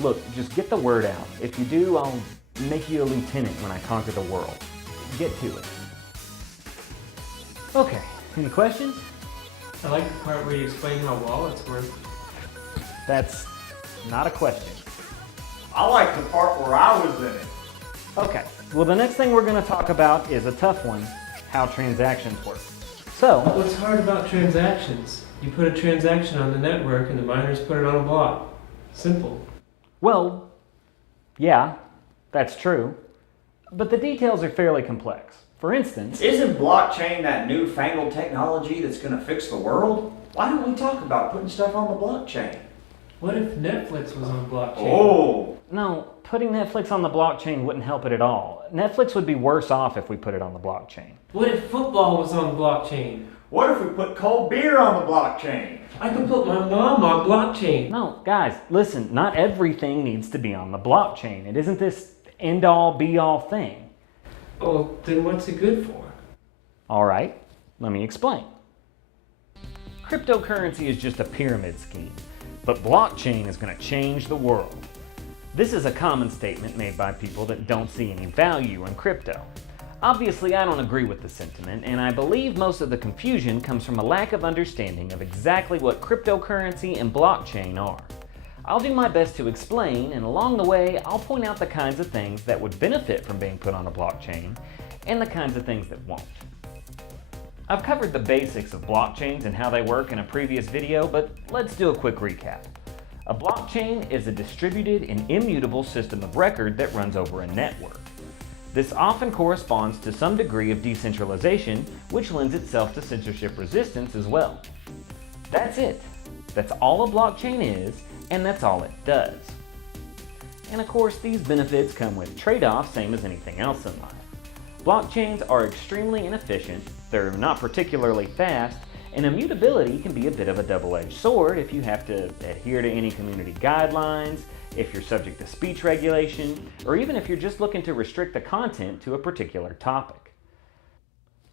Look, just get the word out. If you do, I'll make you a lieutenant when I conquer the world. Get to it. Okay, any questions? I like the part where you explain how wallets work. That's not a question. I like the part where I was in it. Okay, well the next thing we're going to talk about is a tough one, how transactions work. So, What's hard about transactions? You put a transaction on the network and the miners put it on a block. Simple. well, yeah, that's true, but the details are fairly complex. For instance, Isn't blockchain that newfangled technology that's going to fix the world? Why don't we talk about putting stuff on the blockchain? What if Netflix was on blockchain? Oh, no, putting Netflix on the blockchain wouldn't help it at all. Netflix would be worse off if we put it on the blockchain. What if football was on blockchain? what if we put cold beer on the blockchain? I could put my mom on blockchain. No, guys, listen, not everything needs to be on the blockchain. It isn't this end-all, be-all thing. Oh, then what's it good for? All right, let me explain. Cryptocurrency is just a pyramid scheme, but blockchain is going to change the world. This is a common statement made by people that don't see any value in crypto. Obviously, I don't agree with the sentiment, and I believe most of the confusion comes from a lack of understanding of exactly what cryptocurrency and blockchain are. I'll do my best to explain, and along the way, I'll point out the kinds of things that would benefit from being put on a blockchain, and the kinds of things that won't. I've covered the basics of blockchains and how they work in a previous video, but let's do a quick recap. A blockchain is a distributed and immutable system of record that runs over a network. This often corresponds to some degree of decentralization, which lends itself to censorship resistance as well. That's it. That's all a blockchain is, and that's all it does. And of course, these benefits come with trade-offs, same as anything else in life. Blockchains are extremely inefficient, they're not particularly fast, and immutability can be a bit of a double-edged sword if you have to adhere to any community guidelines, if you're subject to speech regulation, or even if you're just looking to restrict the content to a particular topic.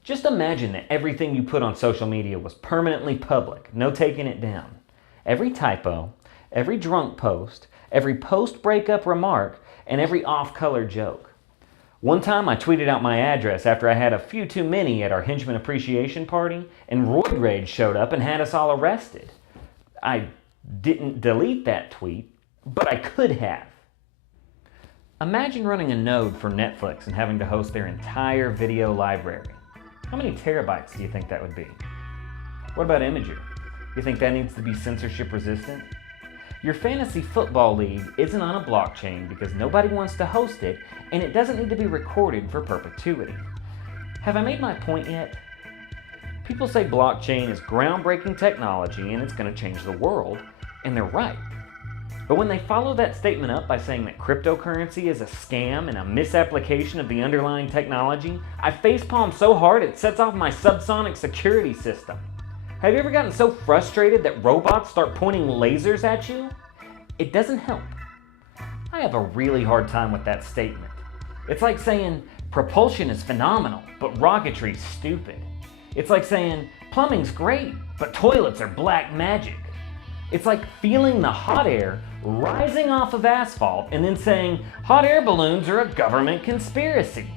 Just imagine that everything you put on social media was permanently public, no taking it down. Every typo, every drunk post, every post-breakup remark, and every off-color joke. One time I tweeted out my address after I had a few too many at our Henchman Appreciation Party, and Roid Rage showed up and had us all arrested. I didn't delete that tweet, but I could have. Imagine running a node for Netflix and having to host their entire video library. How many terabytes do you think that would be? What about Imager? You think that needs to be censorship resistant? Your fantasy football league isn't on a blockchain because nobody wants to host it, and it doesn't need to be recorded for perpetuity. Have I made my point yet? People say blockchain is groundbreaking technology and it's going to change the world, and they're right. But when they follow that statement up by saying that cryptocurrency is a scam and a misapplication of the underlying technology, I facepalm so hard it sets off my subsonic security system. Have you ever gotten so frustrated that robots start pointing lasers at you? It doesn't help. I have a really hard time with that statement. It's like saying propulsion is phenomenal, but rocketry's stupid. It's like saying plumbing's great, but toilets are black magic. It's like feeling the hot air rising off of asphalt and then saying hot air balloons are a government conspiracy.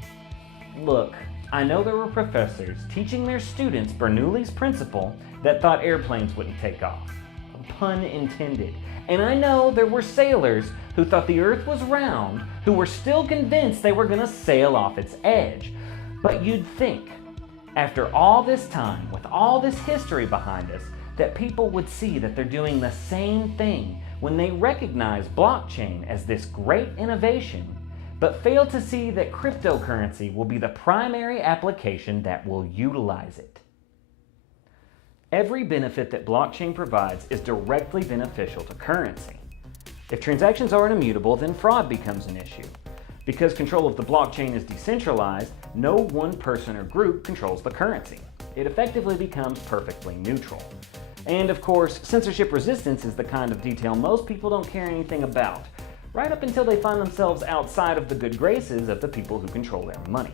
Look, I know there were professors teaching their students Bernoulli's principle that thought airplanes wouldn't take off. Pun intended. And I know there were sailors who thought the earth was round, who were still convinced they were going to sail off its edge. But you'd think, after all this time, with all this history behind us, that people would see that they're doing the same thing when they recognize blockchain as this great innovation, but fail to see that cryptocurrency will be the primary application that will utilize it. Every benefit that blockchain provides is directly beneficial to currency. If transactions aren't immutable, then fraud becomes an issue. Because control of the blockchain is decentralized, no one person or group controls the currency. It effectively becomes perfectly neutral. And of course, censorship resistance is the kind of detail most people don't care anything about, right up until they find themselves outside of the good graces of the people who control their money.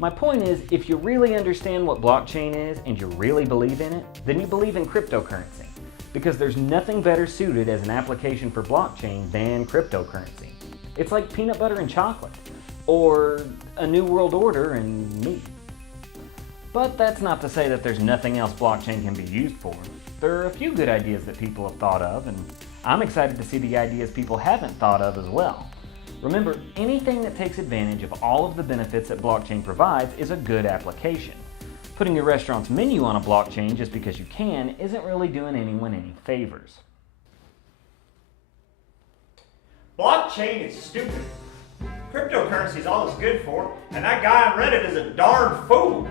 My point is, if you really understand what blockchain is and you really believe in it, then you believe in cryptocurrency. because there's nothing better suited as an application for blockchain than cryptocurrency. It's like peanut butter and chocolate, or a new world order and meat. But that's not to say that there's nothing else blockchain can be used for. There are a few good ideas that people have thought of, and I'm excited to see the ideas people haven't thought of as well. Remember, anything that takes advantage of all of the benefits that blockchain provides is a good application. Putting your restaurant's menu on a blockchain just because you can isn't really doing anyone any favors. Blockchain is stupid. Cryptocurrency is all it's good for, and that guy on Reddit is a darn fool.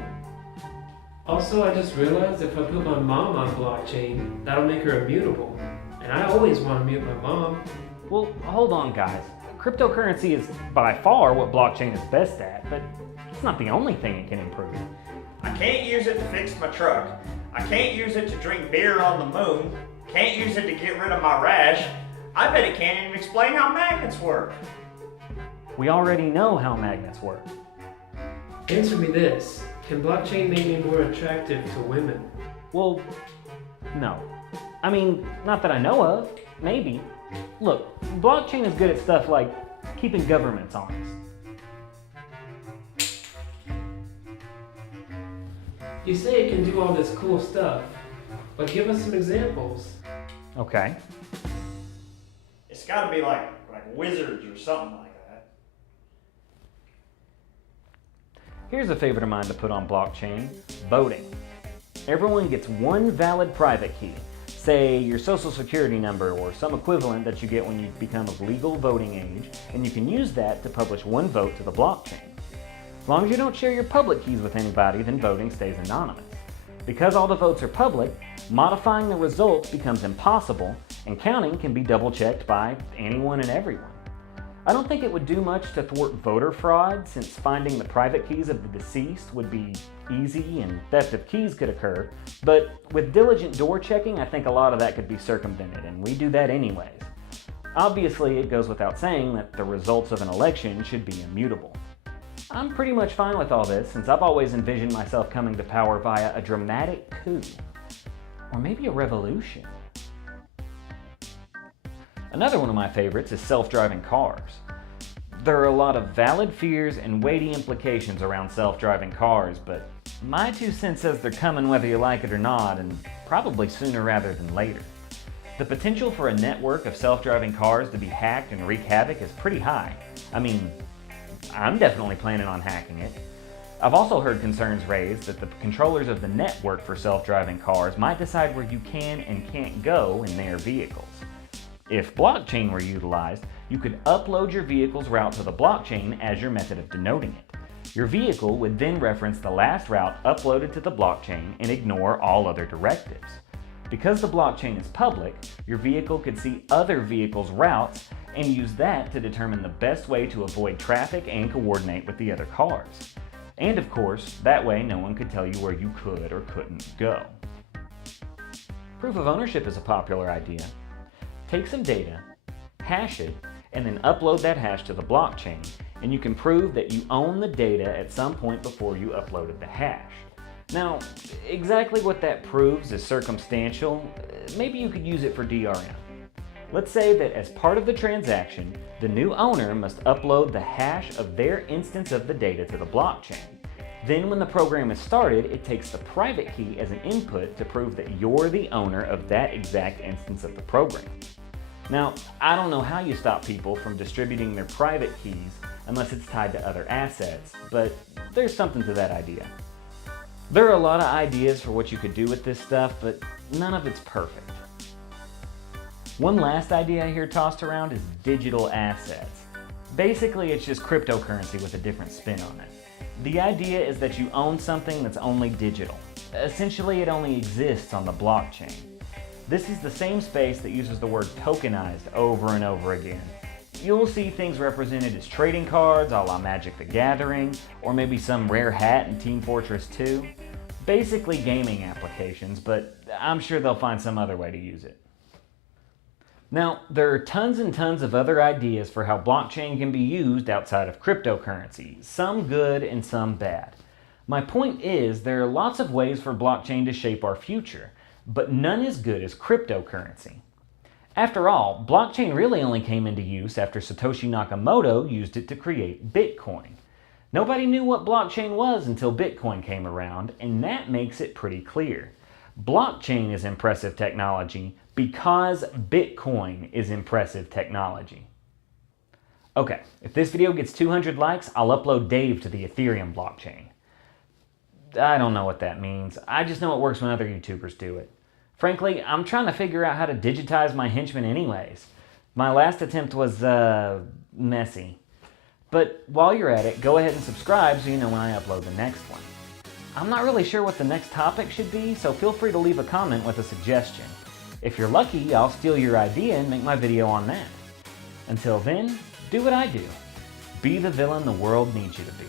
Also, I just realized if I put my mom on blockchain, that'll make her immutable. And I always want to mute my mom. Well, hold on guys. Cryptocurrency is by far what blockchain is best at, but it's not the only thing it can improve. I can't use it to fix my truck. I can't use it to drink beer on the moon. Can't use it to get rid of my rash. I bet it can't even explain how magnets work. We already know how magnets work. Answer me this. Can blockchain make me more attractive to women? Well, no. I mean, not that I know of. Maybe. Look, blockchain is good at stuff like keeping governments honest. You say it can do all this cool stuff, but give us some examples. Okay. It's gotta be like wizards or something like that. Here's a favorite of mine to put on blockchain: voting. Everyone gets one valid private key, say your social security number or some equivalent that you get when you become of legal voting age, and you can use that to publish one vote to the blockchain. As long as you don't share your public keys with anybody, then voting stays anonymous. Because all the votes are public, modifying the results becomes impossible, and counting can be double-checked by anyone and everyone. I don't think it would do much to thwart voter fraud, since finding the private keys of the deceased would be easy and theft of keys could occur, but with diligent door checking, I think a lot of that could be circumvented, and we do that anyways. Obviously, it goes without saying that the results of an election should be immutable. I'm pretty much fine with all this, since I've always envisioned myself coming to power via a dramatic coup. Or maybe a revolution. Another one of my favorites is self-driving cars. There are a lot of valid fears and weighty implications around self-driving cars, but my 2 cents says they're coming whether you like it or not, and probably sooner rather than later. The potential for a network of self-driving cars to be hacked and wreak havoc is pretty high. I mean, I'm definitely planning on hacking it. I've also heard concerns raised that the controllers of the network for self-driving cars might decide where you can and can't go in their vehicles. If blockchain were utilized, you could upload your vehicle's route to the blockchain as your method of denoting it. Your vehicle would then reference the last route uploaded to the blockchain and ignore all other directives. Because the blockchain is public, your vehicle could see other vehicles' routes and use that to determine the best way to avoid traffic and coordinate with the other cars. And of course, that way no one could tell you where you could or couldn't go. Proof of ownership is a popular idea. Take some data, hash it, and then upload that hash to the blockchain, and you can prove that you own the data at some point before you uploaded the hash. Now, exactly what that proves is circumstantial. Maybe you could use it for DRM. Let's say that as part of the transaction, the new owner must upload the hash of their instance of the data to the blockchain. Then when the program is started, it takes the private key as an input to prove that you're the owner of that exact instance of the program. Now, I don't know how you stop people from distributing their private keys unless it's tied to other assets, but there's something to that idea. There are a lot of ideas for what you could do with this stuff, but none of it's perfect. One last idea I hear tossed around is digital assets. Basically, it's just cryptocurrency with a different spin on it. The idea is that you own something that's only digital. Essentially, it only exists on the blockchain. This is the same space that uses the word tokenized over and over again. You'll see things represented as trading cards a la Magic the Gathering, or maybe some rare hat in Team Fortress 2. Basically gaming applications, but I'm sure they'll find some other way to use it. Now, there are tons and tons of other ideas for how blockchain can be used outside of cryptocurrency, some good and some bad. My point is, there are lots of ways for blockchain to shape our future. but none as good as cryptocurrency. After all, blockchain really only came into use after Satoshi Nakamoto used it to create Bitcoin. Nobody knew what blockchain was until Bitcoin came around, and that makes it pretty clear. Blockchain is impressive technology because Bitcoin is impressive technology. Okay, if this video gets 200 likes, I'll upload Dave to the Ethereum blockchain. I don't know what that means. I just know it works when other YouTubers do it. Frankly, I'm trying to figure out how to digitize my henchmen anyways. My last attempt was, messy. But while you're at it, go ahead and subscribe so you know when I upload the next one. I'm not really sure what the next topic should be, so feel free to leave a comment with a suggestion. If you're lucky, I'll steal your idea and make my video on that. Until then, do what I do. Be the villain the world needs you to be.